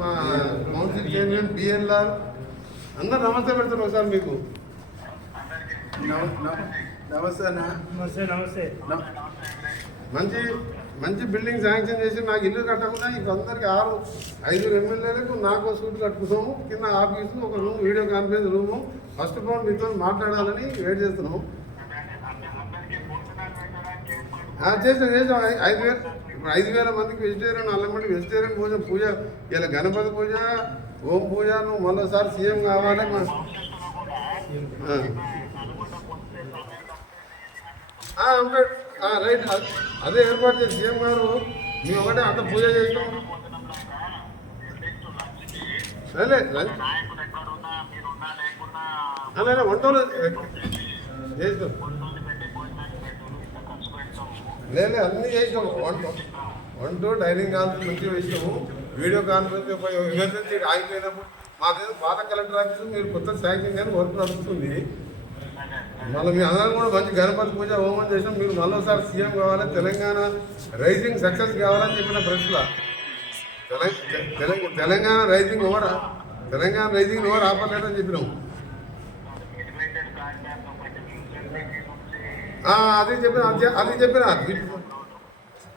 మా council chairman BLR అందరు నమస్తే పెడతారు ఒకసారి మీకు. నమస్తే అన్న. నమస్తే. మంచి మంచి బిల్డింగ్ శాంక్షన్ చేసి నాకు ఇల్లు కట్టకుండా ఇంక అందరికి 5 ఎమ్మెల్యేలకు నాకు సూట్ కట్టుకున్నాము. కింద ఆఫీసు, ఒక room, video conference room. First of all మీతో మాట్లాడాలని వెయిట్ చేస్తున్నాము. చేసాం 5,000. ఇప్పుడు 5,000 మందికి వెజిటేరియన్, 4 మందికి వెజిటేరియన్ పూజ ఇలా గణపతి పూజ, ఓం పూజ. నువ్వు మరోసారి సీఎం కావాలి. రైట్, అదే ఏర్పాటు చేసి సీఎం గారు మేము ఒకటే అంత పూజ చేసినాం. అలాగే వంటలు చేసినాం. లేదు అన్నీ చేసినాము. వంట డైనింగ్ హాల్ మంచిగా వేసినాము. వీడియో కాన్ఫరెన్స్ ఎమర్జెన్సీ ఆగిపోయినప్పుడు మాకేదో పాత కలెక్టర్ ఆఫీసు మీరు కొత్త శాంక్షన్ కానీ వర్క్ నడుస్తుంది. మళ్ళీ మీ అందరం కూడా మంచి గణపతి పూజ హోమం చేసాం. మీరు మరోసారి సీఎం కావాలి, తెలంగాణ రైజింగ్ సక్సెస్ కావాలని చెప్పిన ప్రశ్న. తెలంగాణ రైజింగ్ ఓవర్ ఆపలేదని చెప్పినాం. అది చెప్పిన